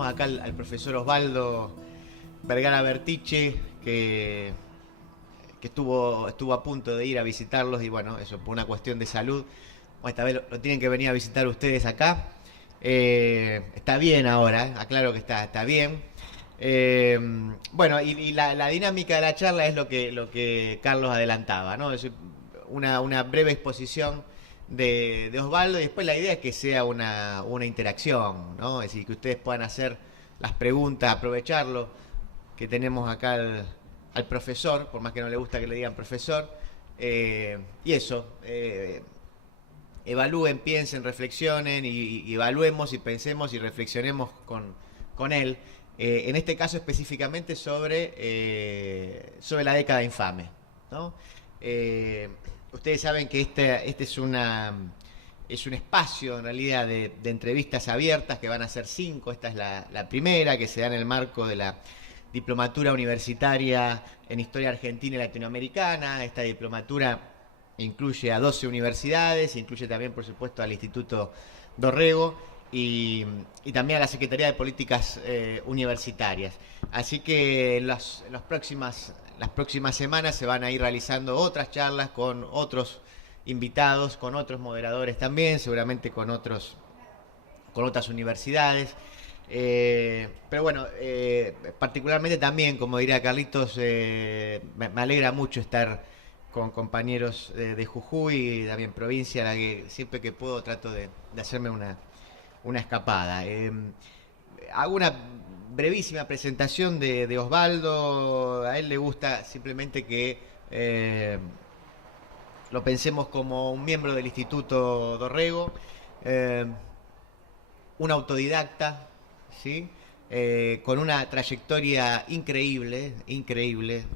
tenemos acá al profesor Osvaldo Vergara Bertiche, que estuvo a punto de ir a visitarlos y bueno, eso por una cuestión de salud. Bueno, esta vez lo tienen que venir a visitar ustedes acá. Está bien ahora, aclaro que está bien. Bueno, y la dinámica de la charla es lo que Carlos adelantaba, ¿no? Es una breve exposición de Osvaldo y después la idea es que sea una interacción, ¿no? Es decir, que ustedes puedan hacer las preguntas, aprovecharlo, que tenemos acá al profesor, por más que no le gusta que le digan profesor, y eso, evalúen, piensen, reflexionen y evaluemos y pensemos y reflexionemos con él. En este caso específicamente sobre la década infame, ¿no? Ustedes saben que este es un espacio en realidad de entrevistas abiertas que van a ser 5. Esta es la primera que se da en el marco de la diplomatura universitaria en Historia Argentina y Latinoamericana. Esta diplomatura incluye a 12 universidades, incluye también, por supuesto, al Instituto Dorrego y también a la Secretaría de Políticas Universitarias. Así que en las próximas semanas se van a ir realizando otras charlas con otros invitados, con otros moderadores también, seguramente con otras universidades. Pero bueno, particularmente también, como diría Carlitos, me alegra mucho estar con compañeros de Jujuy y también provincia, a la que siempre que puedo trato de hacerme una escapada. Hago una brevísima presentación de Osvaldo. A él le gusta simplemente que lo pensemos como un miembro del Instituto Dorrego, un autodidacta, ¿sí? Con una trayectoria increíble,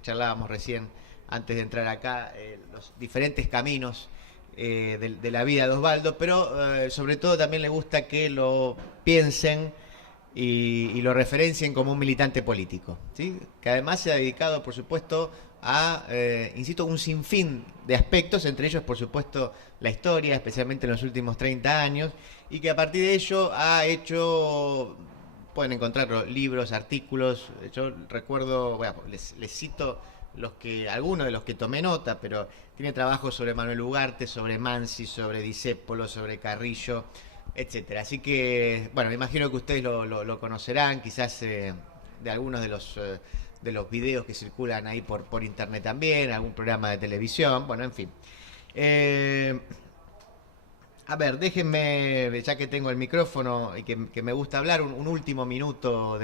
charlábamos recién antes de entrar acá, los diferentes caminos de la vida de Osvaldo, pero sobre todo también le gusta que lo piensen y lo referencien como un militante político, ¿sí? Que además se ha dedicado, por supuesto, a, insisto, un sinfín de aspectos, entre ellos, por supuesto, la historia, especialmente en los últimos 30 años, y que a partir de ello ha hecho, pueden encontrarlo, libros, artículos. Yo recuerdo, bueno, les cito algunos de los que tomé nota, pero tiene trabajos sobre Manuel Ugarte, sobre Mansi, sobre Discépolo, sobre Carrillo, etcétera. Así que, bueno, me imagino que ustedes lo conocerán, quizás de algunos de los videos que circulan ahí por internet también, algún programa de televisión, bueno, en fin. A ver, déjenme, ya que tengo el micrófono y que me gusta hablar, un último minuto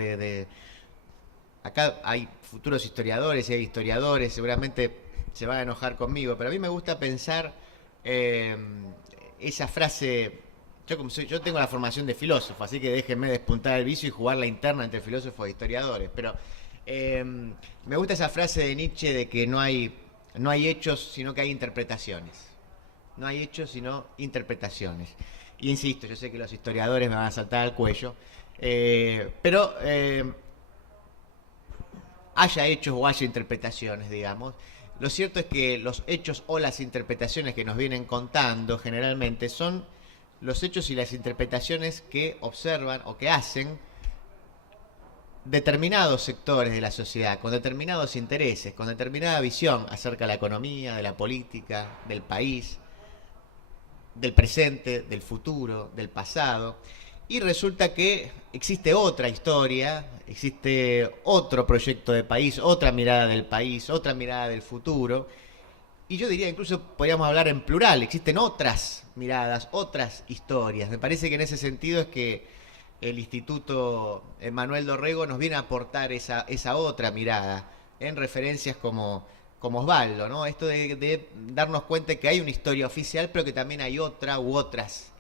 Acá hay futuros historiadores y hay historiadores, seguramente se van a enojar conmigo, pero a mí me gusta pensar esa frase. Yo tengo la formación de filósofo, así que déjenme despuntar el vicio y jugar la interna entre filósofos e historiadores, pero me gusta esa frase de Nietzsche de que no hay hechos, sino que hay interpretaciones. No hay hechos, sino interpretaciones. Y insisto, yo sé que los historiadores me van a saltar al cuello, pero haya hechos o haya interpretaciones, digamos, lo cierto es que los hechos o las interpretaciones que nos vienen contando generalmente son los hechos y las interpretaciones que observan o que hacen determinados sectores de la sociedad, con determinados intereses, con determinada visión acerca de la economía, de la política, del país, del presente, del futuro, del pasado. Y resulta que existe otra historia, existe otro proyecto de país, otra mirada del país, otra mirada del futuro. Y yo diría, incluso podríamos hablar en plural, existen otras miradas, otras historias. Me parece que en ese sentido es que el Instituto Manuel Dorrego nos viene a aportar esa otra mirada en referencias como Osvaldo, ¿no? Esto de darnos cuenta de que hay una historia oficial, pero que también hay otra u otras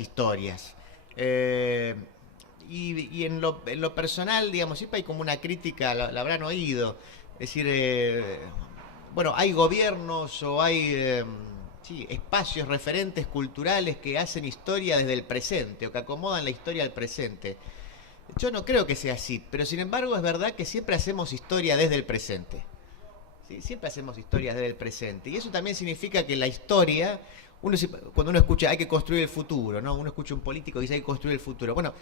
historias. Y en lo personal, digamos, siempre hay como una crítica, la habrán oído. Es decir, bueno, hay gobiernos o hay sí, espacios referentes culturales que hacen historia desde el presente o que acomodan la historia al presente. Yo no creo que sea así, pero sin embargo es verdad que siempre hacemos historia desde el presente. ¿Sí? Siempre hacemos historias desde el presente. Y eso también significa que la historia cuando uno escucha hay que construir el futuro, ¿no? Uno escucha un político y dice hay que construir el futuro. Bueno,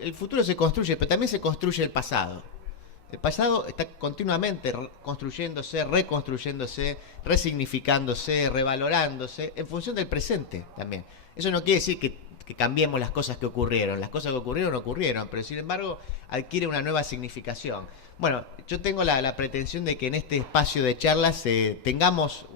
el futuro se construye, pero también se construye el pasado. El pasado está continuamente construyéndose, reconstruyéndose, resignificándose, revalorándose en función del presente también. Eso no quiere decir que cambiemos las cosas que ocurrieron. Las cosas que ocurrieron, pero sin embargo adquiere una nueva significación. Bueno, yo tengo la pretensión de que en este espacio de charlas tengamos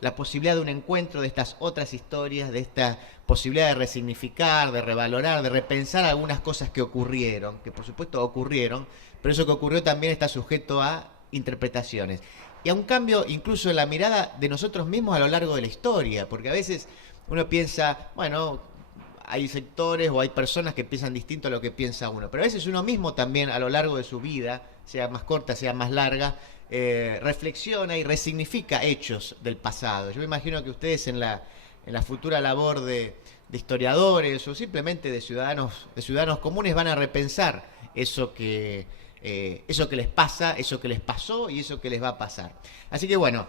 la posibilidad de un encuentro de estas otras historias, de esta posibilidad de resignificar, de revalorar, de repensar algunas cosas que ocurrieron, que por supuesto ocurrieron, pero eso que ocurrió también está sujeto a interpretaciones. Y a un cambio incluso en la mirada de nosotros mismos a lo largo de la historia, porque a veces uno piensa, bueno, hay sectores o hay personas que piensan distinto a lo que piensa uno, pero a veces uno mismo también a lo largo de su vida, sea más corta, sea más larga, reflexiona y resignifica hechos del pasado. Yo me imagino que ustedes en la futura labor de historiadores o simplemente de ciudadanos comunes van a repensar eso que les pasa, eso que les pasó y eso que les va a pasar. Así que bueno,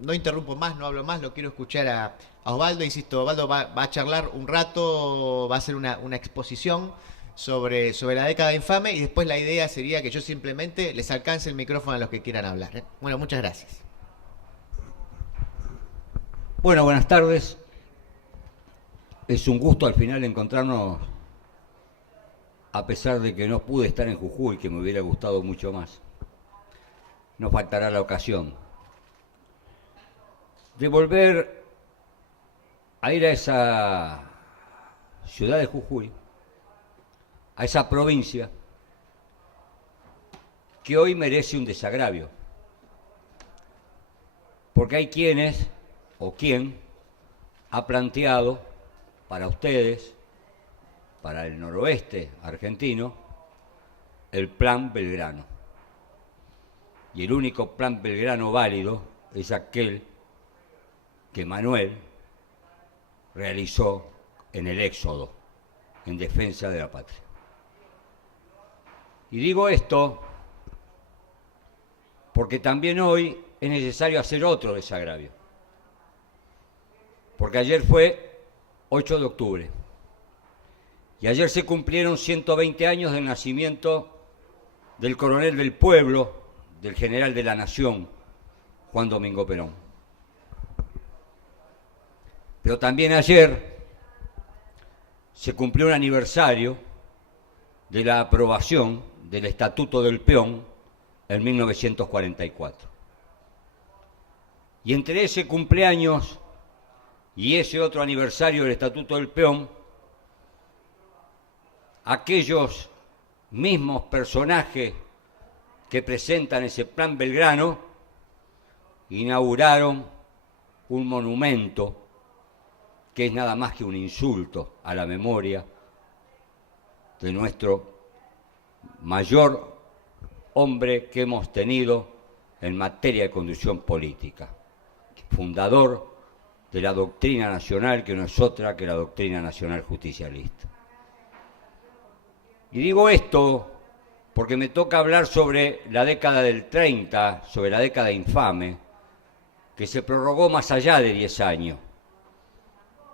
no interrumpo más, no hablo más, lo quiero escuchar a Osvaldo. Insisto, Osvaldo va a charlar un rato, va a hacer una exposición sobre la década infame y después la idea sería que yo simplemente les alcance el micrófono a los que quieran hablar. Bueno, muchas gracias. Bueno, buenas tardes. Es un gusto al final encontrarnos, a pesar de que no pude estar en Jujuy, que me hubiera gustado mucho más. No faltará la ocasión de volver a ir a esa ciudad de Jujuy, a esa provincia que hoy merece un desagravio, porque hay quienes o quien ha planteado para ustedes, para el noroeste argentino, el Plan Belgrano. Y el único Plan Belgrano válido es aquel que Manuel realizó en el Éxodo, en defensa de la patria. Y digo esto porque también hoy es necesario hacer otro desagravio. Porque ayer fue 8 de octubre. Y ayer se cumplieron 120 años del nacimiento del coronel del pueblo, del general de la nación, Juan Domingo Perón. Pero también ayer se cumplió un aniversario de la aprobación del Estatuto del Peón en 1944. Y entre ese cumpleaños y ese otro aniversario del Estatuto del Peón, aquellos mismos personajes que presentan ese Plan Belgrano inauguraron un monumento que es nada más que un insulto a la memoria de nuestro mayor hombre que hemos tenido en materia de conducción política, fundador de la doctrina nacional, que no es otra que la doctrina nacional justicialista. Y digo esto porque me toca hablar sobre la década del 30, sobre la década infame, que se prorrogó más allá de 10 años.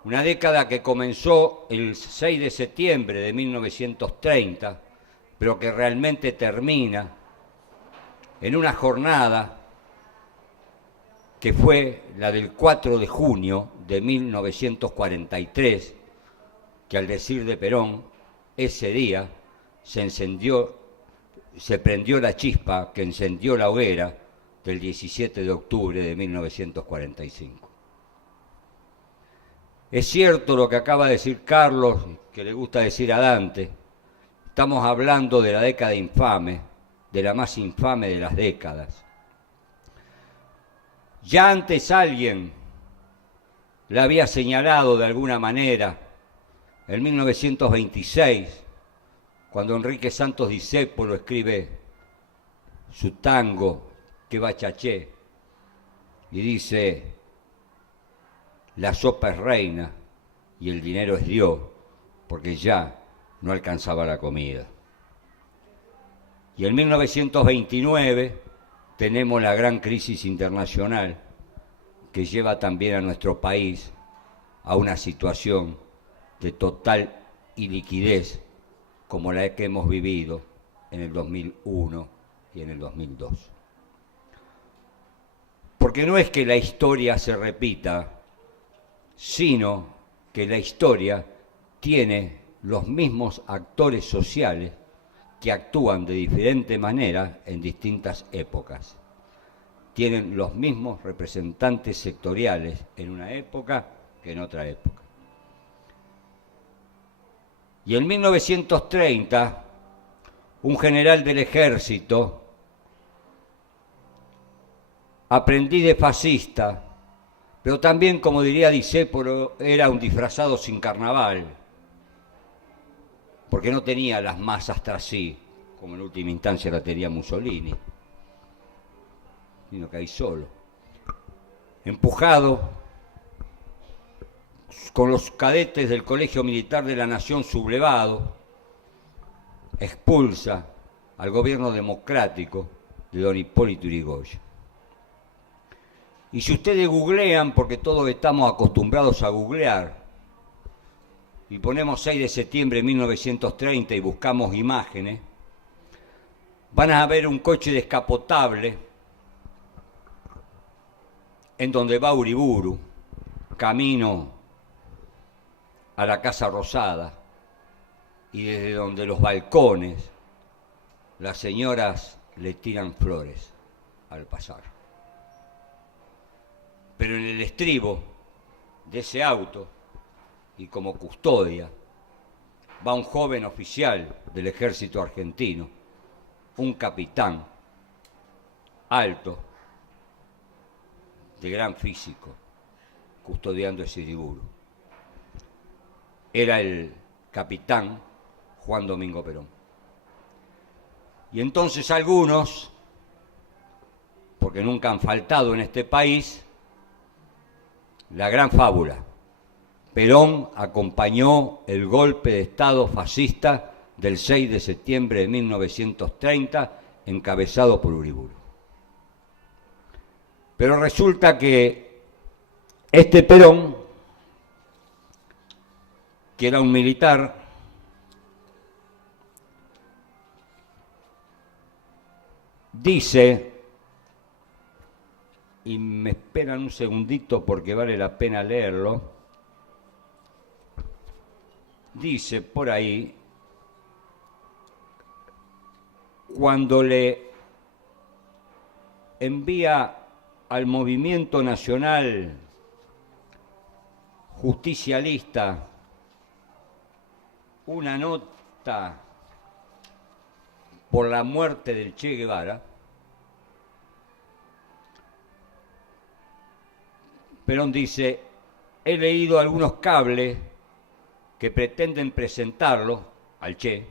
Una década que comenzó el 6 de septiembre de 1930, pero que realmente termina en una jornada que fue la del 4 de junio de 1943, que al decir de Perón, ese día se prendió la chispa que encendió la hoguera del 17 de octubre de 1945. Es cierto lo que acaba de decir Carlos, que le gusta decir a Dante. Estamos hablando de la década infame, de la más infame de las décadas. Ya antes alguien la había señalado de alguna manera, en 1926, cuando Enrique Santos Discépolo escribe su tango, Que bachaché, y dice: la sopa es reina y el dinero es Dios, porque ya no alcanzaba la comida. Y en 1929 tenemos la gran crisis internacional, que lleva también a nuestro país a una situación de total iliquidez como la que hemos vivido en el 2001 y en el 2002. Porque no es que la historia se repita, sino que la historia tiene los mismos actores sociales que actúan de diferente manera en distintas épocas. Tienen los mismos representantes sectoriales en una época que en otra época. Y en 1930, un general del ejército, aprendiz de fascista, pero también, como diría Discépolo, era un disfrazado sin carnaval, porque no tenía las masas tras sí, como en última instancia la tenía Mussolini, sino que ahí solo, empujado con los cadetes del Colegio Militar de la Nación sublevado, expulsa al gobierno democrático de don Hipólito Yrigoyen. Y si ustedes googlean, porque todos estamos acostumbrados a googlear, y ponemos 6 de septiembre de 1930 y buscamos imágenes, van a ver un coche descapotable en donde va Uriburu, camino a la Casa Rosada, y desde donde los balcones las señoras le tiran flores al pasar. Pero en el estribo de ese auto y como custodia va un joven oficial del ejército argentino, un capitán alto, de gran físico, custodiando ese Uriburu. Era el capitán Juan Domingo Perón. Y entonces algunos, porque nunca han faltado en este país, la gran fábula: Perón acompañó el golpe de Estado fascista del 6 de septiembre de 1930, encabezado por Uriburu. Pero resulta que este Perón, que era un militar, dice, y me esperan un segundito porque vale la pena leerlo, dice por ahí, cuando le envía al Movimiento Nacional Justicialista una nota por la muerte del Che Guevara, Perón dice, he leído algunos cables que pretenden presentarlo al Che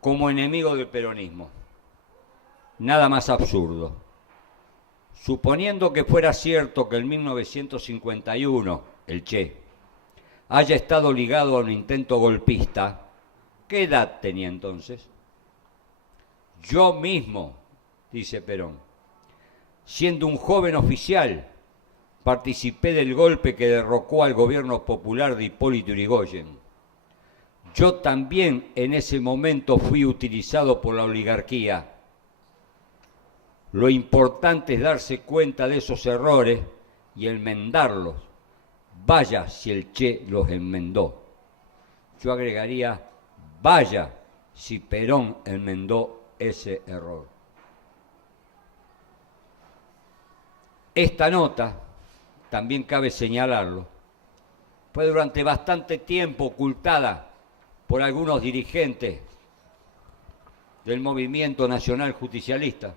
como enemigo del peronismo. Nada más absurdo. Suponiendo que fuera cierto que en 1951 el Che haya estado ligado a un intento golpista, ¿qué edad tenía entonces? Yo mismo, dice Perón, siendo un joven oficial, participé del golpe que derrocó al gobierno popular de Hipólito Yrigoyen. Yo también en ese momento fui utilizado por la oligarquía. Lo importante es darse cuenta de esos errores y enmendarlos. Vaya si el Che los enmendó. Yo agregaría, vaya si Perón enmendó ese error. Esta nota, también cabe señalarlo, fue durante bastante tiempo ocultada por algunos dirigentes del Movimiento Nacional Justicialista,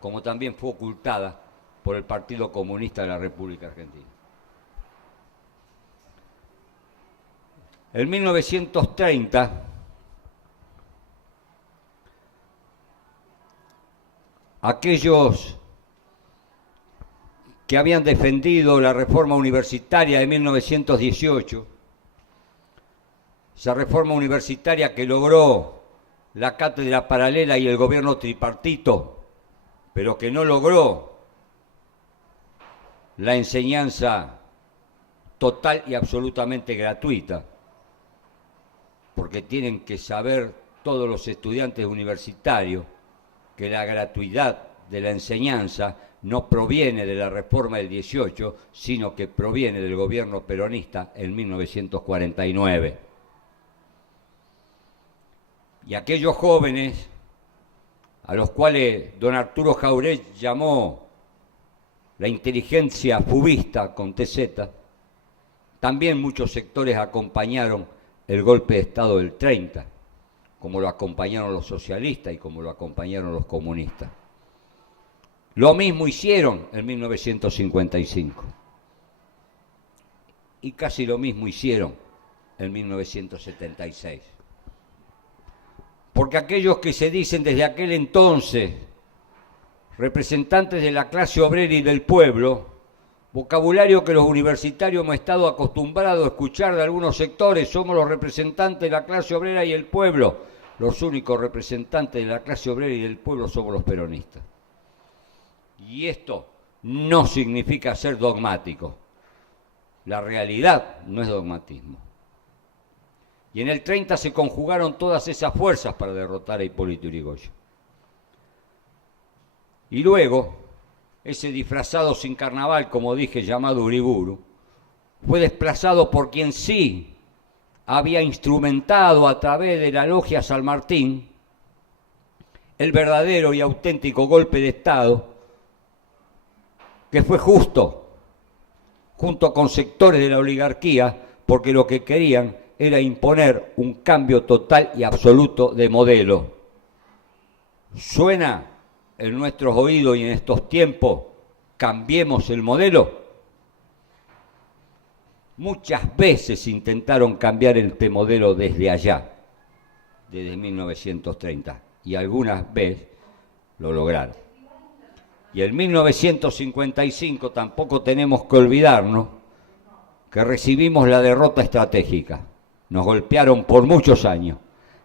como también fue ocultada por el Partido Comunista de la República Argentina. En 1930, aquellos que habían defendido la reforma universitaria de 1918, esa reforma universitaria que logró la cátedra paralela y el gobierno tripartito, pero que no logró la enseñanza total y absolutamente gratuita, porque tienen que saber todos los estudiantes universitarios que la gratuidad de la enseñanza no proviene de la reforma del 18, sino que proviene del gobierno peronista en 1949. Y aquellos jóvenes a los cuales don Arturo Jauretche llamó la inteligencia fubista con TZ, también muchos sectores acompañaron el golpe de Estado del 30, como lo acompañaron los socialistas y como lo acompañaron los comunistas. Lo mismo hicieron en 1955 y casi lo mismo hicieron en 1976. Porque aquellos que se dicen desde aquel entonces representantes de la clase obrera y del pueblo, vocabulario que los universitarios hemos estado acostumbrados a escuchar de algunos sectores, somos los representantes de la clase obrera y el pueblo, los únicos representantes de la clase obrera y del pueblo somos los peronistas. Y esto no significa ser dogmático. La realidad no es dogmatismo. Y en el 30 se conjugaron todas esas fuerzas para derrotar a Hipólito Yrigoyen. Y luego, ese disfrazado sin carnaval, como dije, llamado Uriburu, fue desplazado por quien sí había instrumentado a través de la logia San Martín el verdadero y auténtico golpe de Estado, que fue justo, junto con sectores de la oligarquía, porque lo que querían era imponer un cambio total y absoluto de modelo. ¿Suena en nuestros oídos y en estos tiempos, cambiemos el modelo? Muchas veces intentaron cambiar este modelo desde allá, desde 1930, y algunas veces lo lograron. Y en 1955 tampoco tenemos que olvidarnos que recibimos la derrota estratégica. Nos golpearon por muchos años.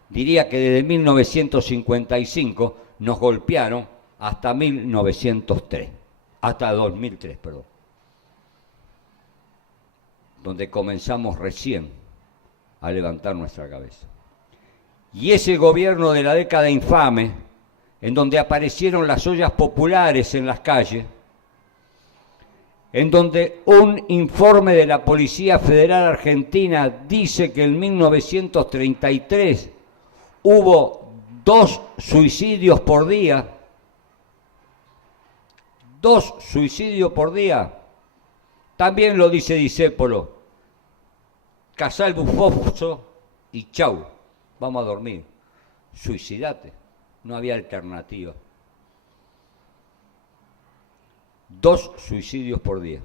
Diría que desde 1955 nos golpearon hasta 1903, hasta 2003, perdón, donde comenzamos recién a levantar nuestra cabeza. Y ese gobierno de la década infame, en donde aparecieron las ollas populares en las calles, en donde un informe de la Policía Federal Argentina dice que en 1933 hubo 2 suicidios por día, 2 suicidios por día, también lo dice Discépolo, Casal Bufoso y chau, vamos a dormir, suicidate, no había alternativa. 2 suicidios por día.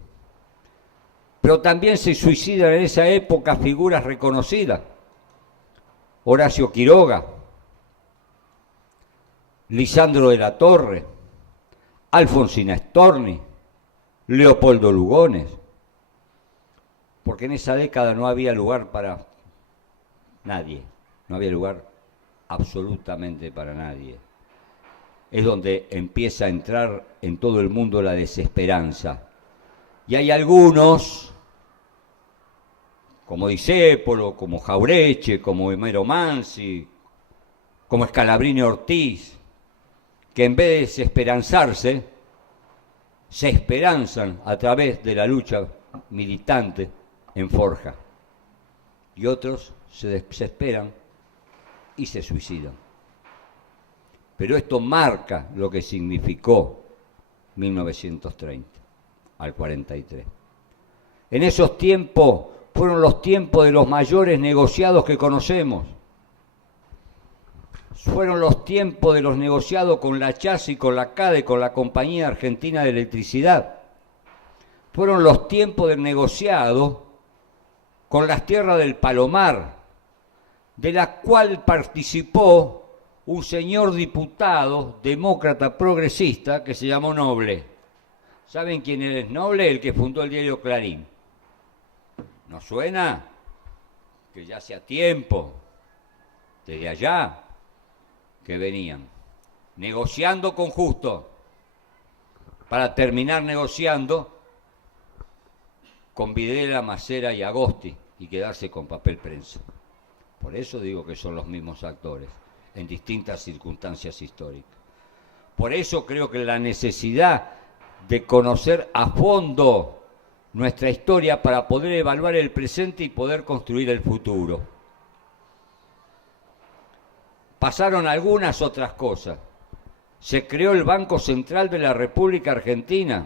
Pero también se suicidan en esa época figuras reconocidas. Horacio Quiroga, Lisandro de la Torre, Alfonsina Storni, Leopoldo Lugones. Porque en esa década no había lugar para nadie, no había lugar absolutamente para nadie. Es donde empieza a entrar en todo el mundo la desesperanza. Y hay algunos, como Discépolo, como Jauretche, como Homero Mansi, como Scalabrini Ortiz, que en vez de desesperanzarse, se esperanzan a través de la lucha militante en Forja. Y otros se desesperan y se suicidan. Pero esto marca lo que significó 1930 al 43. En esos tiempos fueron los tiempos de los mayores negociados que conocemos. Fueron los tiempos de los negociados con la CHASI, con la CADE, con la Compañía Argentina de Electricidad. Fueron los tiempos del negociado con las tierras del Palomar, de la cual participó un señor diputado demócrata progresista que se llamó Noble. ¿Saben quién es Noble? El que fundó el diario Clarín. ¿Nos suena? Que ya hacía tiempo, desde allá, que venían negociando con Justo para terminar negociando con Videla, Macera y Agosti y quedarse con papel prensa. Por eso digo que son los mismos actores, en distintas circunstancias históricas. Por eso creo que la necesidad de conocer a fondo nuestra historia para poder evaluar el presente y poder construir el futuro. Pasaron algunas otras cosas. Se creó el Banco Central de la República Argentina.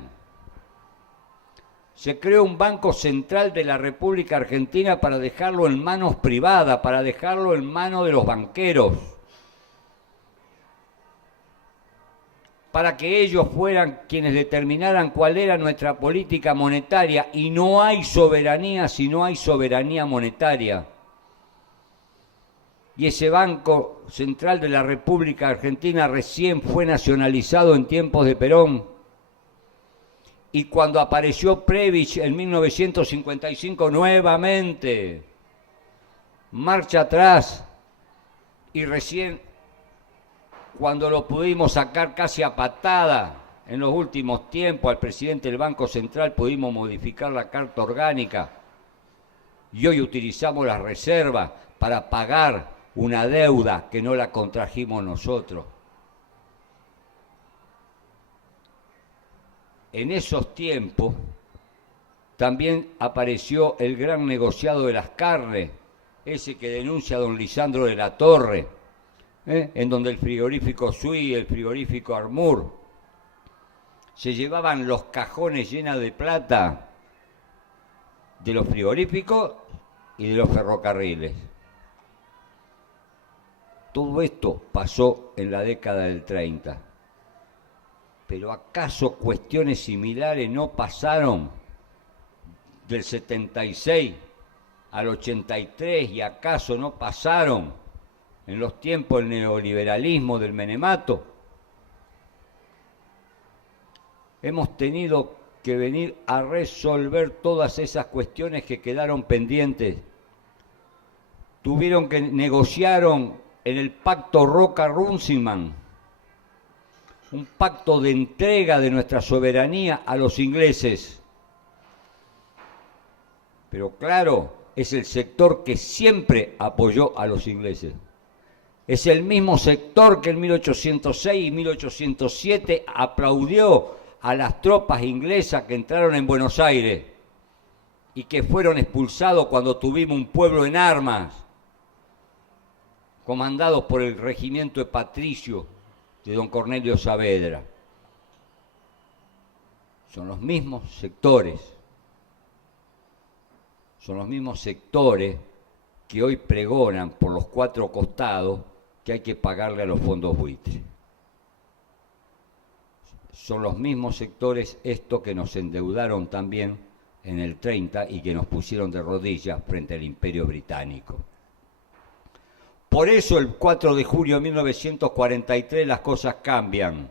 Se creó un Banco Central de la República Argentina para dejarlo en manos privadas, para dejarlo en manos de los banqueros, para que ellos fueran quienes determinaran cuál era nuestra política monetaria, y no hay soberanía si no hay soberanía monetaria. Y ese Banco Central de la República Argentina recién fue nacionalizado en tiempos de Perón. Y cuando apareció Prebisch en 1955 nuevamente, marcha atrás, y recién cuando lo pudimos sacar casi a patada en los últimos tiempos al presidente del Banco Central, pudimos modificar la Carta Orgánica y hoy utilizamos las reservas para pagar una deuda que no la contrajimos nosotros. En esos tiempos también apareció el gran negociado de las carnes, ese que denuncia a don Lisandro de la Torre, en donde el frigorífico Sui y el frigorífico Armour se llevaban los cajones llenos de plata de los frigoríficos y de los ferrocarriles. Todo esto pasó en la década del 30. ¿Pero acaso cuestiones similares no pasaron del 76 al 83 y acaso no pasaron en los tiempos del neoliberalismo, del menemato? Hemos tenido que venir a resolver todas esas cuestiones que quedaron pendientes. Tuvieron que negociaron en el pacto Roca-Runciman, un pacto de entrega de nuestra soberanía a los ingleses. Pero claro, es el sector que siempre apoyó a los ingleses. Es el mismo sector que en 1806 y 1807 aplaudió a las tropas inglesas que entraron en Buenos Aires y que fueron expulsados cuando tuvimos un pueblo en armas, comandados por el regimiento de Patricio de don Cornelio Saavedra. Son los mismos sectores. Son los mismos sectores que hoy pregonan por los cuatro costados que hay que pagarle a los fondos buitres. Son los mismos sectores estos que nos endeudaron también en el 30 y que nos pusieron de rodillas frente al Imperio Británico. Por eso el 4 de julio de 1943 las cosas cambian.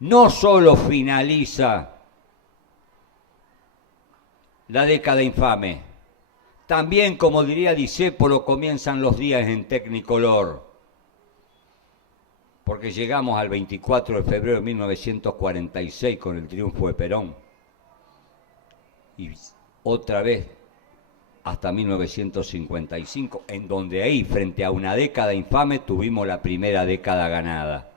No solo finaliza la década infame, también, como diría Discépolo, comienzan los días en Technicolor, porque llegamos al 24 de febrero de 1946 con el triunfo de Perón, y otra vez hasta 1955, en donde ahí, frente a una década infame, tuvimos la primera década ganada.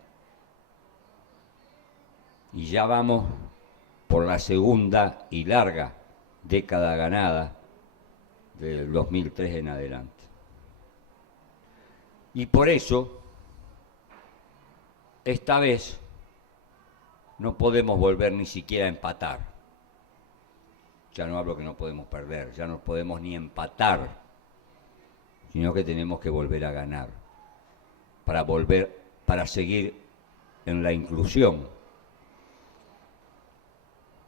Y ya vamos por la segunda y larga década ganada del 2003 en adelante. Y por eso, esta vez, no podemos volver ni siquiera a empatar. Ya no hablo que no podemos perder, ya no podemos ni empatar, sino que tenemos que volver a ganar, para seguir en la inclusión,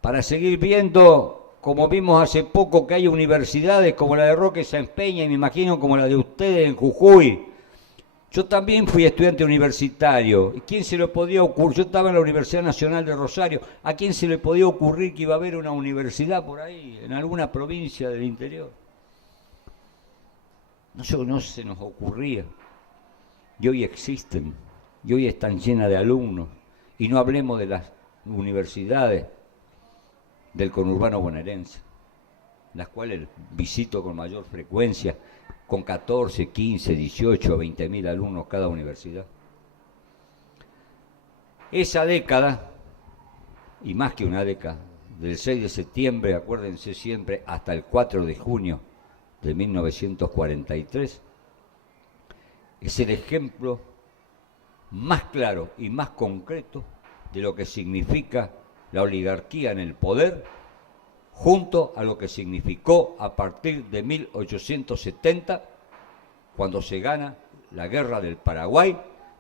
para seguir viendo, como vimos hace poco, que hay universidades como la de Roque Sáenz Peña y me imagino como la de ustedes en Jujuy. Yo también fui estudiante universitario. ¿Y quién se le podía ocurrir? Yo estaba en la Universidad Nacional de Rosario. ¿A quién se le podía ocurrir que iba a haber una universidad por ahí, en alguna provincia del interior? No se nos ocurría. Y hoy existen. Y hoy están llenas de alumnos. Y no hablemos de las universidades del conurbano bonaerense. las cuales visito con mayor frecuencia, con 14, 15, 18, 20.000 alumnos cada universidad. Esa década, y más que una década, del 6 de septiembre, acuérdense siempre, hasta el 4 de junio de 1943, es el ejemplo más claro y más concreto de lo que significa la oligarquía en el poder, junto a lo que significó a partir de 1870, cuando se gana la guerra del Paraguay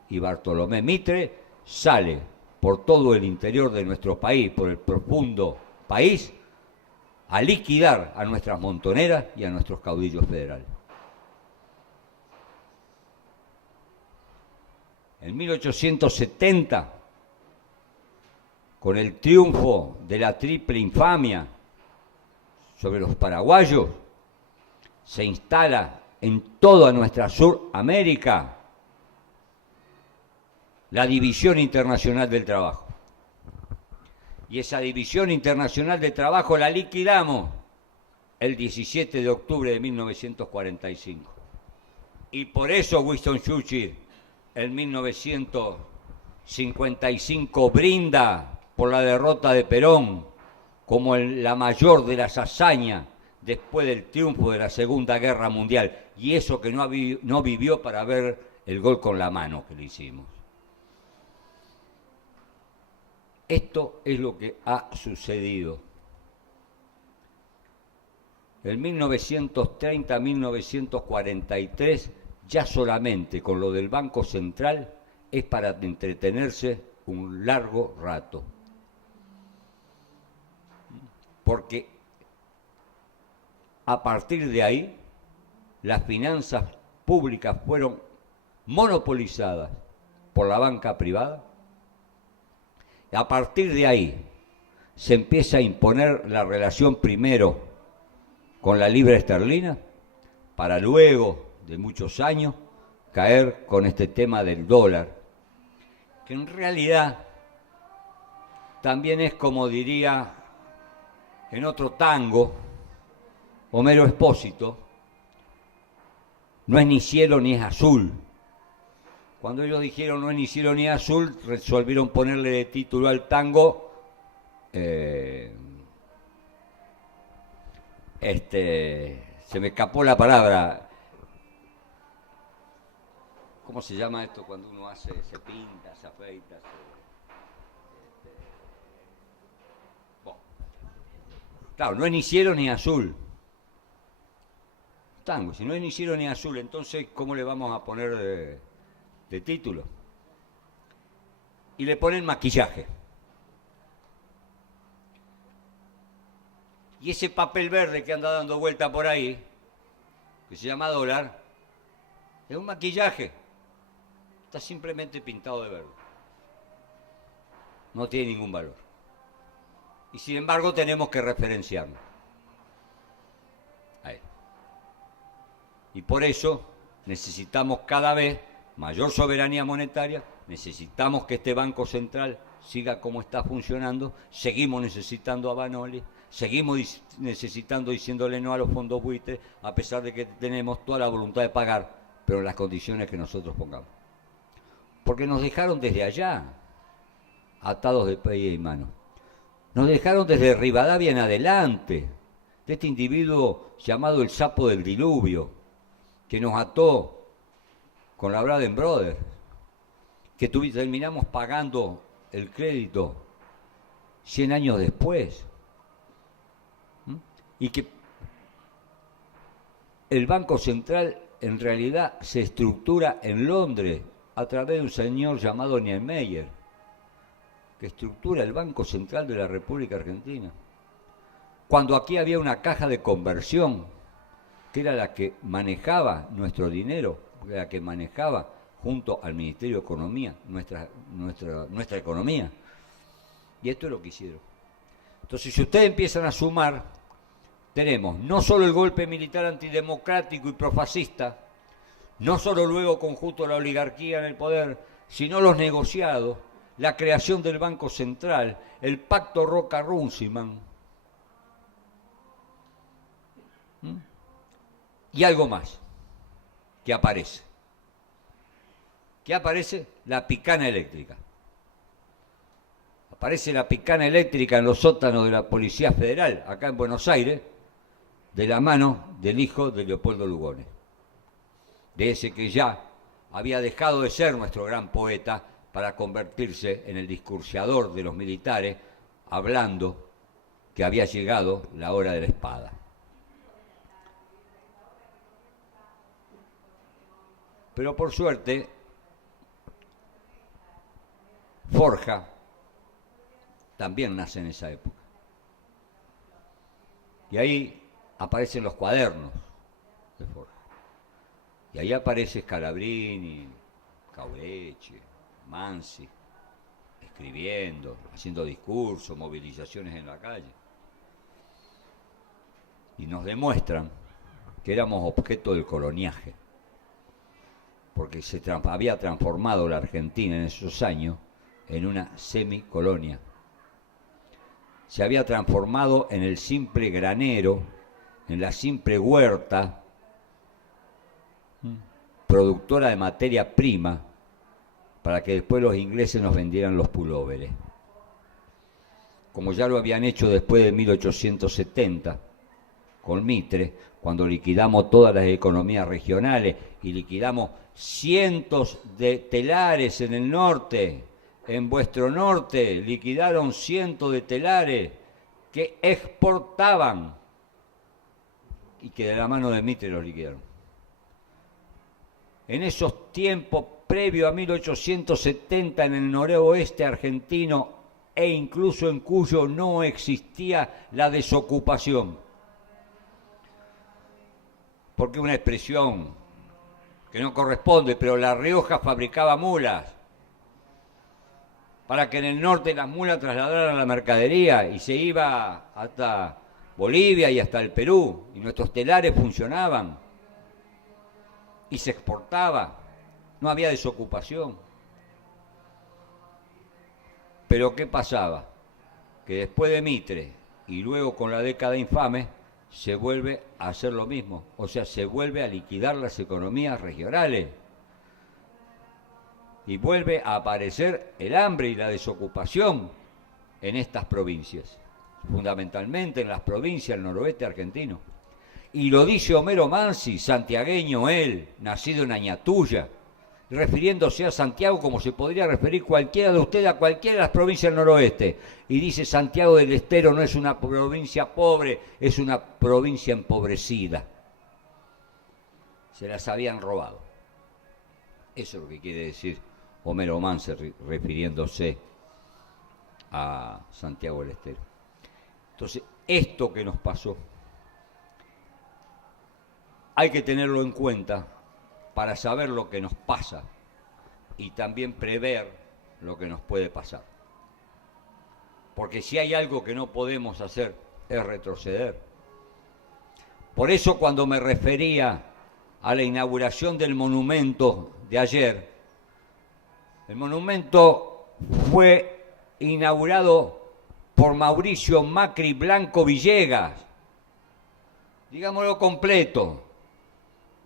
y Bartolomé Mitre sale por todo el interior de nuestro país, por el profundo país, a liquidar a nuestras montoneras y a nuestros caudillos federales. En 1870, con el triunfo de la triple infamia sobre los paraguayos, se instala en toda nuestra Suramérica la División Internacional del Trabajo. Y esa División Internacional del Trabajo la liquidamos el 17 de octubre de 1945. Y por eso Winston Churchill en 1955 brinda por la derrota de Perón como la mayor de las hazañas después del triunfo de la Segunda Guerra Mundial. Y eso que no vivió para ver el gol con la mano que le hicimos. Esto es lo que ha sucedido. En 1930-1943, ya solamente con lo del Banco Central, es para entretenerse un largo rato. Porque a partir de ahí, las finanzas públicas fueron monopolizadas por la banca privada. A partir de ahí se empieza a imponer la relación primero con la libra esterlina, para luego de muchos años caer con este tema del dólar, que en realidad también es, como diría en otro tango Homero Expósito, no es ni cielo ni es azul. Cuando ellos dijeron no es ni cielo ni azul, resolvieron ponerle de título al tango se me escapó la palabra. ¿Cómo se llama esto cuando uno se pinta, se afeita? Bueno. Claro, no es ni cielo ni azul. Tango, si no es ni cielo ni azul, entonces ¿cómo le vamos a poner de título? Y le ponen maquillaje. Y ese papel verde que anda dando vuelta por ahí, que se llama dólar, es un maquillaje. Está simplemente pintado de verde. No tiene ningún valor. Y sin embargo tenemos que referenciarlo. Ahí. Y por eso necesitamos cada vez mayor soberanía monetaria, necesitamos que este Banco Central siga como está funcionando, seguimos necesitando a Banoli, seguimos necesitando diciéndole no a los fondos buitres, a pesar de que tenemos toda la voluntad de pagar, pero en las condiciones que nosotros pongamos. Porque nos dejaron desde allá, atados de pies y manos. Nos dejaron desde Rivadavia en adelante, de este individuo llamado el sapo del diluvio, que nos ató con la Braden Brothers, que terminamos pagando el crédito 100 años después. Y que el Banco Central en realidad se estructura en Londres a través de un señor llamado Niemeyer, que estructura el Banco Central de la República Argentina. Cuando aquí había una caja de conversión, que era la que manejaba nuestro dinero, la que manejaba junto al Ministerio de Economía, nuestra economía. Y esto es lo que hicieron. Entonces, si ustedes empiezan a sumar, tenemos no solo el golpe militar antidemocrático y profascista, no solo luego conjunto la oligarquía en el poder, sino los negociados, la creación del Banco Central, el pacto Roca-Runciman, Y algo más que aparece. ¿Qué aparece? La picana eléctrica. Aparece la picana eléctrica en los sótanos de la Policía Federal, acá en Buenos Aires, de la mano del hijo de Leopoldo Lugones. De ese que ya había dejado de ser nuestro gran poeta para convertirse en el discursiador de los militares, hablando que había llegado la hora de la espada. Pero por suerte, Forja también nace en esa época. Y ahí aparecen los cuadernos de Forja. Y ahí aparece Scalabrini, Caureche, Mansi, escribiendo, haciendo discursos, movilizaciones en la calle. Y nos demuestran que éramos objeto del coloniaje, porque había transformado la Argentina en esos años en una semicolonia. Se había transformado en el simple granero, en la simple huerta, productora de materia prima, para que después los ingleses nos vendieran los pulóveres. Como ya lo habían hecho después de 1870, con Mitre, cuando liquidamos todas las economías regionales y liquidamos cientos de telares en el norte. En vuestro norte liquidaron cientos de telares que exportaban y que de la mano de Mitre los liquidaron. En esos tiempos, previo a 1870, en el noroeste argentino e incluso en Cuyo, no existía la desocupación. Porque una expresión que no corresponde, pero La Rioja fabricaba mulas para que en el norte las mulas trasladaran la mercadería y se iba hasta Bolivia y hasta el Perú, y nuestros telares funcionaban y se exportaba, no había desocupación. Pero ¿qué pasaba? Que después de Mitre y luego con la década infame se vuelve a hacer lo mismo, o sea, se vuelve a liquidar las economías regionales. Y vuelve a aparecer el hambre y la desocupación en estas provincias, fundamentalmente en las provincias del noroeste argentino. Y lo dice Homero Mansi, santiagueño él, nacido en Añatuya, refiriéndose a Santiago como se podría referir cualquiera de ustedes a cualquiera de las provincias del noroeste. Y dice: Santiago del Estero no es una provincia pobre, es una provincia empobrecida. Se las habían robado. Eso es lo que quiere decir Homero Mansi refiriéndose a Santiago del Estero. Entonces, esto que nos pasó hay que tenerlo en cuenta para saber lo que nos pasa y también prever lo que nos puede pasar. Porque si hay algo que no podemos hacer es retroceder. Por eso cuando me refería a la inauguración del monumento de ayer, el monumento fue inaugurado por Mauricio Macri Blanco Villegas. Digámoslo completo.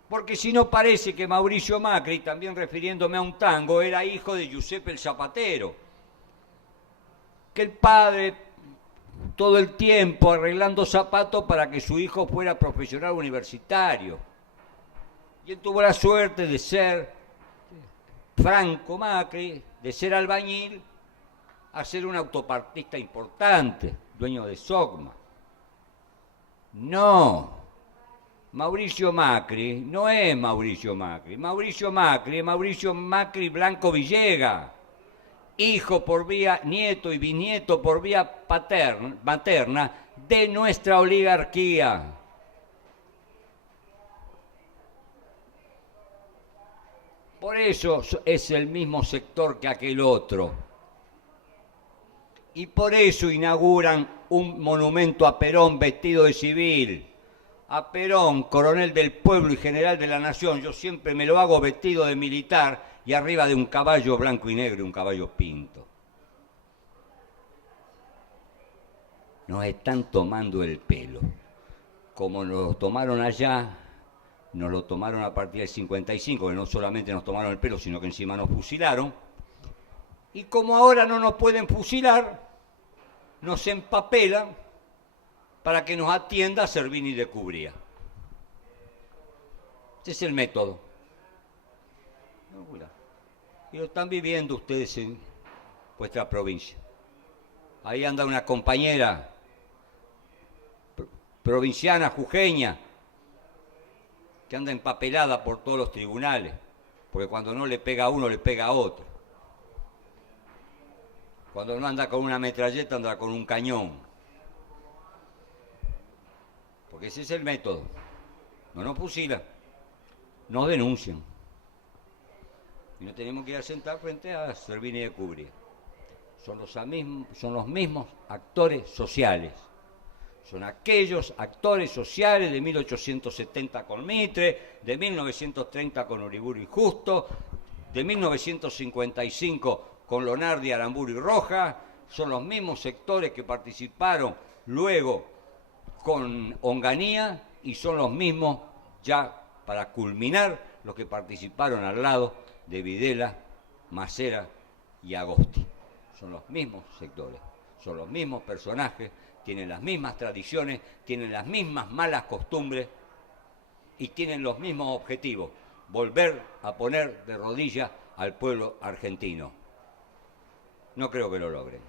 Porque si no parece que Mauricio Macri, también refiriéndome a un tango, era hijo de Giuseppe el Zapatero. Que el padre, todo el tiempo arreglando zapatos para que su hijo fuera profesional universitario. Y él tuvo la suerte de ser Franco Macri, de ser albañil, a ser un autopartista importante, dueño de Sogma. No. Mauricio Macri no es Mauricio Macri. Mauricio Macri es Mauricio Macri Blanco Villegas, hijo por vía, nieto y bisnieto por vía materna de nuestra oligarquía. Por eso es el mismo sector que aquel otro. Y por eso inauguran un monumento a Perón vestido de civil. A Perón, coronel del pueblo y general de la nación. Yo siempre me lo hago vestido de militar y arriba de un caballo blanco y negro, un caballo pinto. Nos están tomando el pelo, como nos lo tomaron allá nos lo tomaron a partir del 55, que no solamente nos tomaron el pelo, sino que encima nos fusilaron. Y como ahora no nos pueden fusilar, nos empapelan para que nos atienda Servini de Cubría. Ese es el método. Y lo están viviendo ustedes en vuestra provincia. Ahí anda una compañera provinciana, jujeña, que anda empapelada por todos los tribunales, porque cuando no le pega a uno, le pega a otro. Cuando no anda con una metralleta, anda con un cañón. Porque ese es el método. No nos fusilan, nos denuncian. Y nos tenemos que ir a sentar frente a Servini de Cubría. Son los mismos actores sociales. Son aquellos actores sociales de 1870 con Mitre, de 1930 con Uriburu y Justo, de 1955 con Lonardi, Aramburu y Rojas. Son los mismos sectores que participaron luego con Onganía y son los mismos, ya para culminar, los que participaron al lado de Videla, Macera y Agosti. Son los mismos sectores, son los mismos personajes, tienen las mismas tradiciones, tienen las mismas malas costumbres y tienen los mismos objetivos: volver a poner de rodillas al pueblo argentino. No creo que lo logren.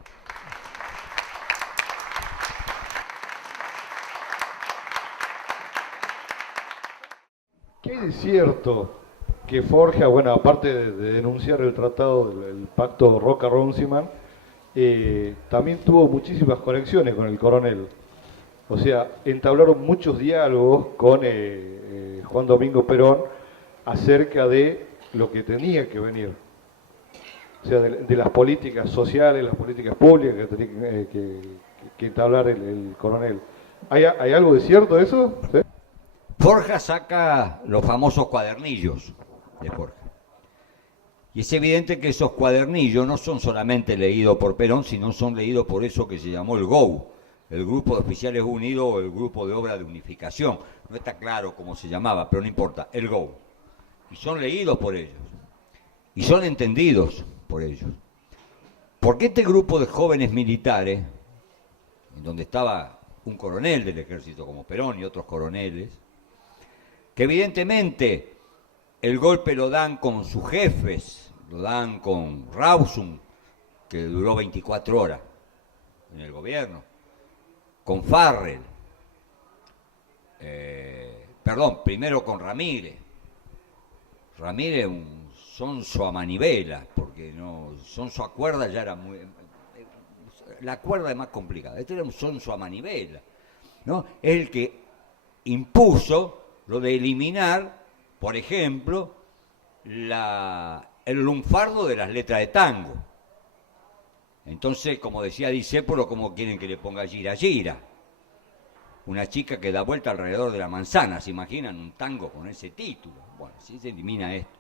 ¿Qué hay de cierto que Forja, bueno, aparte de denunciar el tratado, el pacto Roca-Runciman, también tuvo muchísimas conexiones con el coronel? O sea, entablaron muchos diálogos con Juan Domingo Perón acerca de lo que tenía que venir. O sea, de las políticas sociales, las políticas públicas que tenía que entablar el coronel. ¿Hay algo de cierto de eso? ¿Sí? Forja saca los famosos cuadernillos de Forja. Y es evidente que esos cuadernillos no son solamente leídos por Perón, sino son leídos por eso que se llamó el GOU, el Grupo de Oficiales Unidos o el Grupo de Obra de Unificación. No está claro cómo se llamaba, pero no importa, el GOU. Y son leídos por ellos. Y son entendidos por ellos. Porque este grupo de jóvenes militares, en donde estaba un coronel del ejército como Perón y otros coroneles, que evidentemente el golpe lo dan con sus jefes, lo dan con Rausum, que duró 24 horas en el gobierno, con Farrell, primero con Ramírez. Ramírez un sonso a manivela, porque no, sonso a cuerda ya era muy... La cuerda es más complicada, este era un sonso a manivela, ¿no? Es el que impuso lo de eliminar, por ejemplo, el lunfardo de las letras de tango. Entonces, como decía Discépolo, ¿cómo quieren que le ponga gira gira? Una chica que da vuelta alrededor de la manzana, ¿se imaginan un tango con ese título? Bueno, así se elimina esto.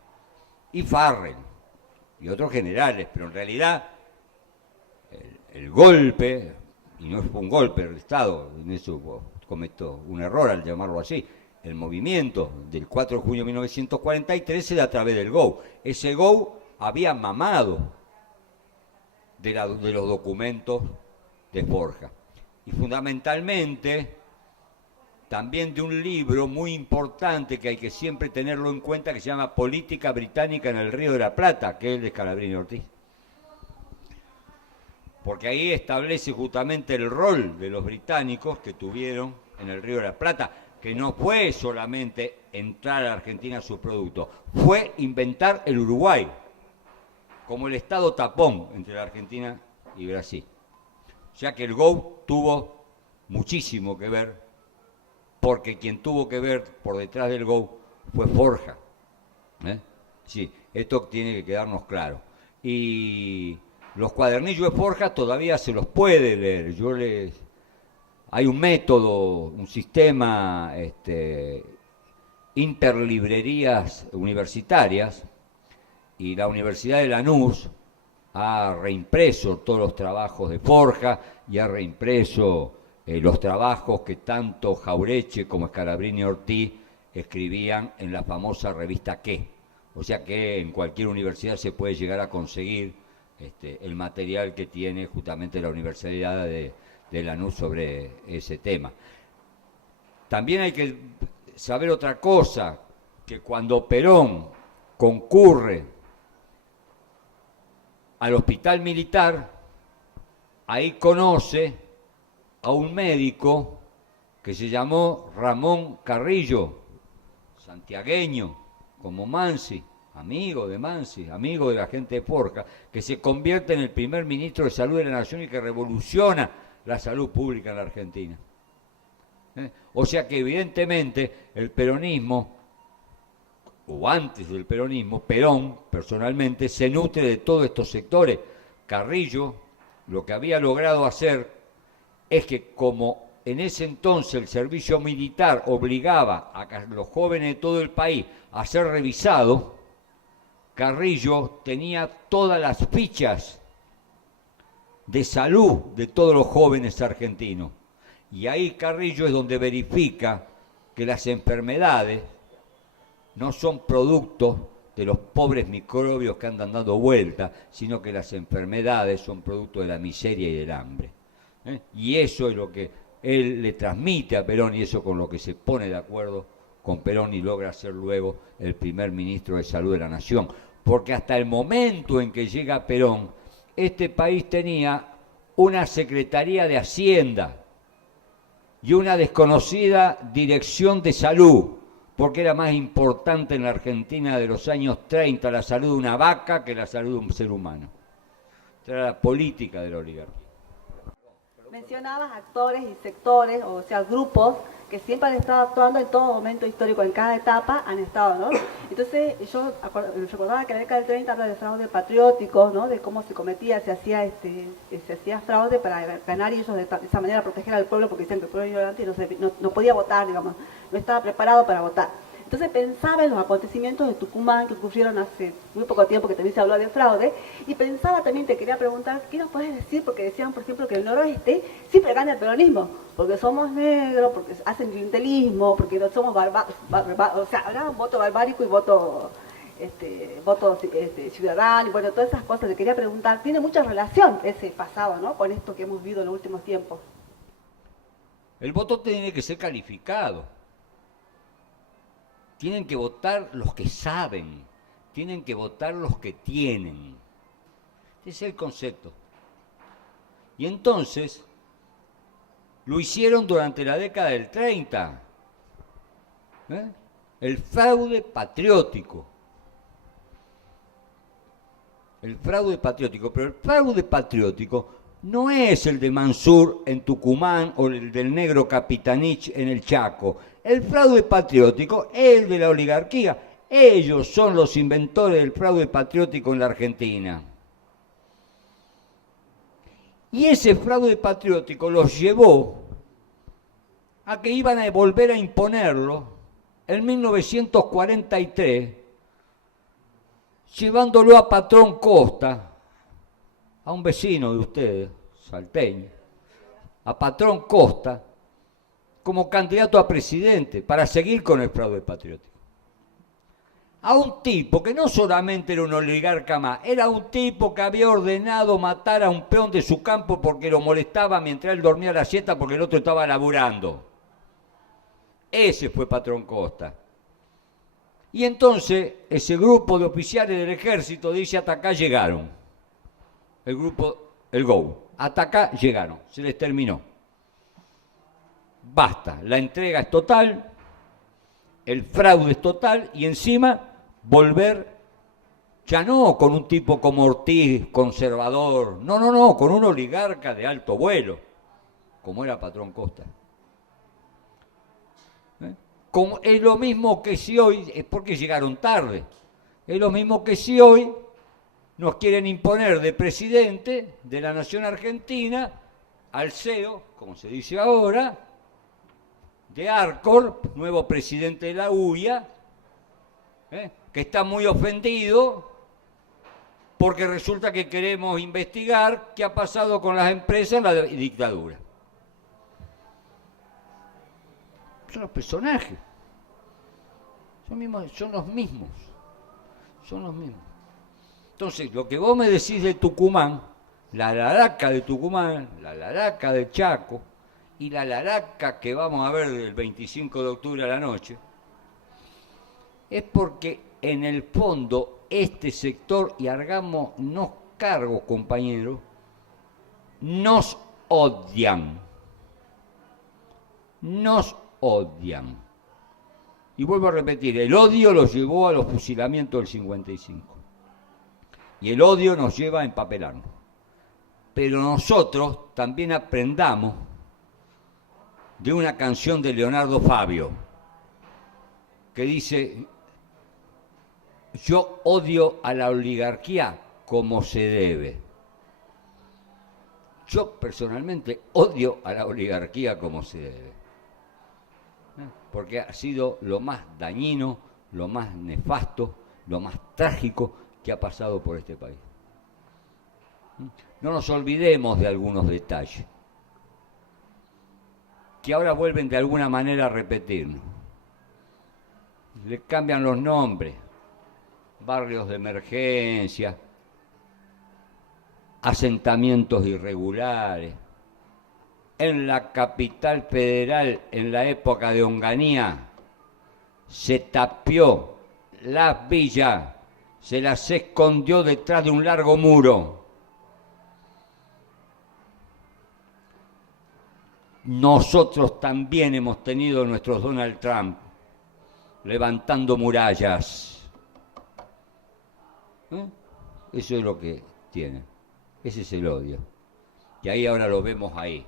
Y Farrell, y otros generales, pero en realidad el golpe, y no fue un golpe del Estado, en eso cometió un error al llamarlo así, el movimiento del 4 de junio de 1943 se da a través del GOU. Ese GOU había mamado de los documentos de Forja. Y fundamentalmente también de un libro muy importante que hay que siempre tenerlo en cuenta, que se llama Política Británica en el Río de la Plata, que es el de Scalabrini Ortiz. Porque ahí establece justamente el rol de los británicos que tuvieron en el Río de la Plata, que no fue solamente entrar a Argentina a sus productos, fue inventar el Uruguay como el estado tapón entre la Argentina y Brasil. O sea que el GOU tuvo muchísimo que ver, porque quien tuvo que ver por detrás del GOU fue Forja. Sí, esto tiene que quedarnos claro. Y los cuadernillos de Forja todavía se los puede leer. Hay un método, un sistema, interlibrerías universitarias, y la Universidad de Lanús ha reimpreso todos los trabajos de Forja y ha reimpreso los trabajos que tanto Jaureche como Scalabrini Ortiz escribían en la famosa revista ¿Qué? O sea que en cualquier universidad se puede llegar a conseguir el material que tiene justamente la Universidad de Lanús sobre ese tema. También hay que saber otra cosa, que cuando Perón concurre al hospital militar, ahí conoce a un médico que se llamó Ramón Carrillo, santiagueño, como Mansi, amigo de Mansi, amigo de la gente de Forja, que se convierte en el primer ministro de Salud de la Nación y que revoluciona la salud pública en la Argentina. O sea que evidentemente el peronismo, o antes del peronismo, Perón personalmente se nutre de todos estos sectores. Carrillo lo que había logrado hacer es que, como en ese entonces el servicio militar obligaba a los jóvenes de todo el país a ser revisados, Carrillo tenía todas las fichas de salud de todos los jóvenes argentinos. Y ahí Carrillo es donde verifica que las enfermedades no son productos de los pobres microbios que andan dando vueltas, sino que las enfermedades son producto de la miseria y del hambre. Y eso es lo que él le transmite a Perón, y eso con lo que se pone de acuerdo con Perón y logra ser luego el primer ministro de Salud de la Nación. Porque hasta el momento en que llega Perón, este país tenía una Secretaría de Hacienda y una desconocida Dirección de Salud, porque era más importante en la Argentina de los años 30 la salud de una vaca que la salud de un ser humano. Esta era la política de la oligarquía. Mencionabas actores y sectores, o sea, grupos que siempre han estado actuando en todo momento histórico, en cada etapa han estado, ¿no? Entonces, yo recordaba que en la década del 30 habla de fraude patriótico, ¿no? De cómo se cometía, se hacía fraude para ganar, y ellos de esa manera proteger al pueblo, porque decían que el pueblo ignorante no podía votar, digamos, no estaba preparado para votar. Entonces pensaba en los acontecimientos de Tucumán que ocurrieron hace muy poco tiempo, que también se habló de fraude, y pensaba también, te quería preguntar, ¿qué nos puedes decir? Porque decían, por ejemplo, que el noroeste siempre gana el peronismo, porque somos negros, porque hacen clientelismo, porque no somos o sea, habrá un voto barbárico y voto ciudadano, y bueno, todas esas cosas. Te quería preguntar, ¿tiene mucha relación ese pasado, ¿no?, con esto que hemos vivido en los últimos tiempos? El voto tiene que ser calificado. Tienen que votar los que saben, tienen que votar los que tienen. Ese es el concepto. Y entonces, lo hicieron durante la década del 30. El fraude patriótico. El fraude patriótico, pero el fraude patriótico no es el de Mansur en Tucumán o el del negro Capitanich en el Chaco. El fraude patriótico es el de la oligarquía. Ellos son los inventores del fraude patriótico en la Argentina. Y ese fraude patriótico los llevó a que iban a volver a imponerlo en 1943, llevándolo a Patrón Costa, a un vecino de ustedes, salteño, a Patrón Costa, como candidato a presidente para seguir con el fraude patriótico. A un tipo que no solamente era un oligarca más, era un tipo que había ordenado matar a un peón de su campo porque lo molestaba mientras él dormía la siesta porque el otro estaba laburando. Ese fue Patrón Costa. Y entonces ese grupo de oficiales del ejército dice: hasta acá llegaron. El grupo, el GOU, hasta acá llegaron, se les terminó. Basta, la entrega es total, el fraude es total, y encima volver, ya no con un tipo como Ortiz, conservador, no, con un oligarca de alto vuelo, como era Patrón Costa. Como, es lo mismo que si hoy, es porque llegaron tarde, es lo mismo que si hoy nos quieren imponer de presidente de la nación argentina al CEO, como se dice ahora, de Arcor, nuevo presidente de la UIA, que está muy ofendido porque resulta que queremos investigar qué ha pasado con las empresas en la dictadura. Son los personajes. son los mismos. Son los mismos. Entonces, lo que vos me decís de Tucumán, la laraca de Tucumán, la laraca de Chaco y la laraca que vamos a ver el 25 de octubre a la noche, es porque en el fondo este sector, y hagamos cargo, compañeros, nos odian. Nos odian. Y vuelvo a repetir, el odio los llevó a los fusilamientos del 55. Y el odio nos lleva a empapelarnos. Pero nosotros también aprendamos de una canción de Leonardo Fabio, que dice: yo odio a la oligarquía como se debe. Yo personalmente odio a la oligarquía como se debe. Porque ha sido lo más dañino, lo más nefasto, lo más trágico que ha pasado por este país. No nos olvidemos de algunos detalles que ahora vuelven de alguna manera a repetirnos. Le cambian los nombres, barrios de emergencia, asentamientos irregulares. En la capital federal, en la época de Onganía, se tapió las villas, se las escondió detrás de un largo muro. Nosotros también hemos tenido nuestros Donald Trump levantando murallas. Eso es lo que tiene. Ese es el odio. Y ahí ahora lo vemos ahí,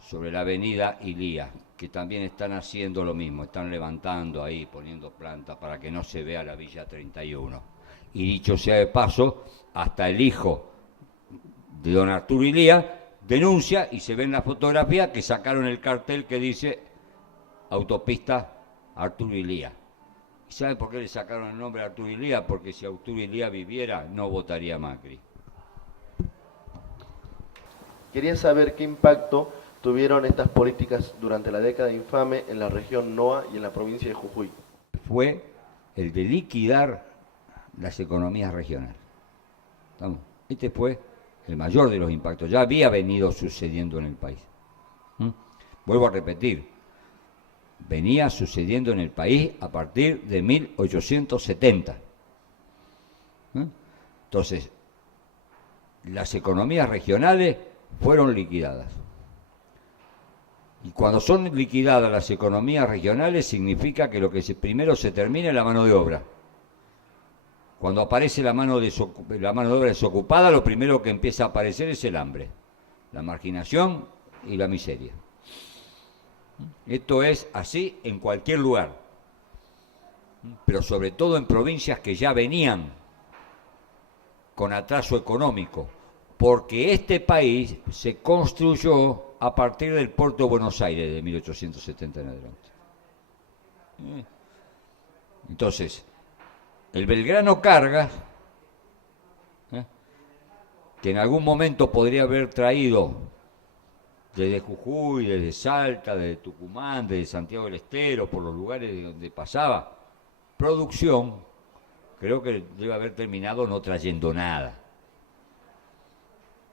sobre la avenida Ilía, que también están haciendo lo mismo, están levantando ahí, poniendo plantas para que no se vea la Villa 31. Y dicho sea de paso, hasta el hijo de don Arturo Ilía denuncia y se ve en la fotografía que sacaron el cartel que dice autopista Arturo Ilía. ¿Y saben por qué le sacaron el nombre de Arturo Ilía? Porque si Arturo Ilía viviera, no votaría Macri. Quería saber qué impacto tuvieron estas políticas durante la década infame en la región NOA y en la provincia de Jujuy. Fue el de liquidar las economías regionales. ¿Estamos? Este fue el mayor de los impactos. Ya había venido sucediendo en el país. Vuelvo a repetir, venía sucediendo en el país a partir de 1870. Entonces, las economías regionales fueron liquidadas. Y cuando son liquidadas las economías regionales, significa que lo que primero se termina es la mano de obra. Cuando aparece la mano de obra desocupada, lo primero que empieza a aparecer es el hambre, la marginación y la miseria. Esto es así en cualquier lugar, pero sobre todo en provincias que ya venían con atraso económico, porque este país se construyó a partir del puerto de Buenos Aires de 1870 en adelante. Entonces, el Belgrano Cargas, que en algún momento podría haber traído desde Jujuy, desde Salta, desde Tucumán, desde Santiago del Estero, por los lugares donde pasaba producción, creo que debe haber terminado no trayendo nada.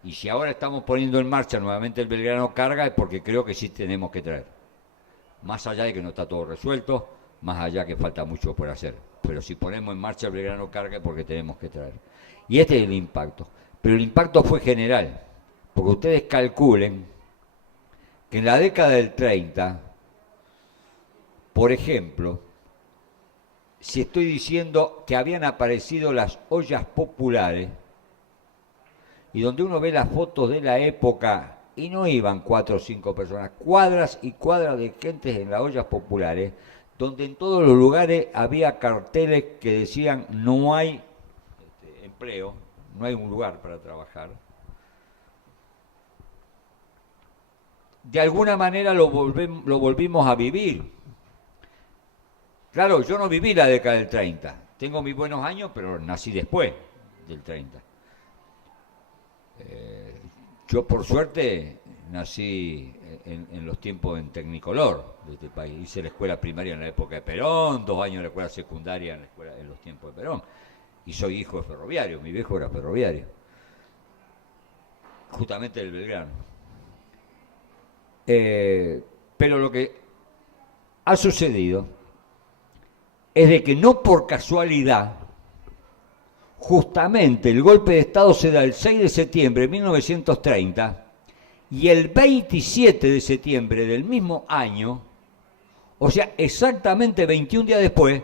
Y si ahora estamos poniendo en marcha nuevamente el Belgrano Carga es porque creo que sí tenemos que traer. Más allá de que no está todo resuelto, más allá que falta mucho por hacer. Pero si ponemos en marcha el Belgrano Carga es porque tenemos que traer. Y este es el impacto. Pero el impacto fue general. Porque ustedes calculen que en la década del 30, por ejemplo, si estoy diciendo que habían aparecido las ollas populares, y donde uno ve las fotos de la época, y no iban 4 o 5 personas, cuadras y cuadras de gentes en las ollas populares, donde en todos los lugares había carteles que decían no hay empleo, no hay un lugar para trabajar. De alguna manera lo volvimos a vivir. Claro, yo no viví la década del 30, tengo mis buenos años, pero nací después del 30. Yo por suerte nací en los tiempos en Tecnicolor de este país. Hice la escuela primaria en la época de Perón, 2 años en la escuela secundaria en los tiempos de Perón. Y soy hijo de ferroviario, mi viejo era ferroviario, justamente del Belgrano. Pero lo que ha sucedido es de que no por casualidad, justamente el golpe de Estado se da el 6 de septiembre de 1930 y el 27 de septiembre del mismo año, o sea, exactamente 21 días después,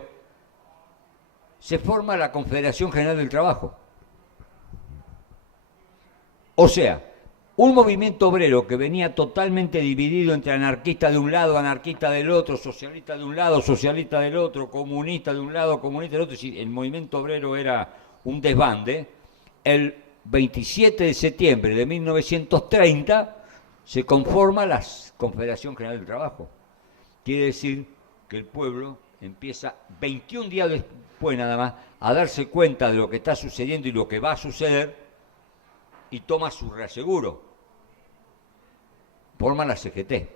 se forma la Confederación General del Trabajo. O sea, un movimiento obrero que venía totalmente dividido entre anarquista de un lado, anarquista del otro, socialista de un lado, socialista del otro, comunista de un lado, comunista del otro, es decir, el movimiento obrero era un desbande. El 27 de septiembre de 1930 se conforma la Confederación General del Trabajo. Quiere decir que el pueblo empieza 21 días después nada más a darse cuenta de lo que está sucediendo y lo que va a suceder y toma su reaseguro. Forma la CGT.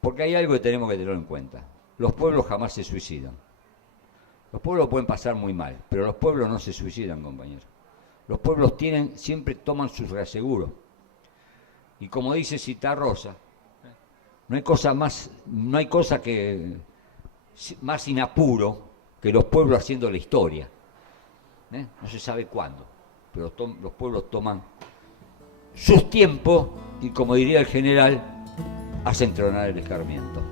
Porque hay algo que tenemos que tener en cuenta. Los pueblos jamás se suicidan. Los pueblos pueden pasar muy mal, pero los pueblos no se suicidan, compañeros. Los pueblos siempre toman sus reaseguros. Y como dice Citarrosa, no hay cosa más sin apuro que los pueblos haciendo la historia. No se sabe cuándo, pero los pueblos toman sus tiempos y, como diría el general, hacen tronar el escarmiento.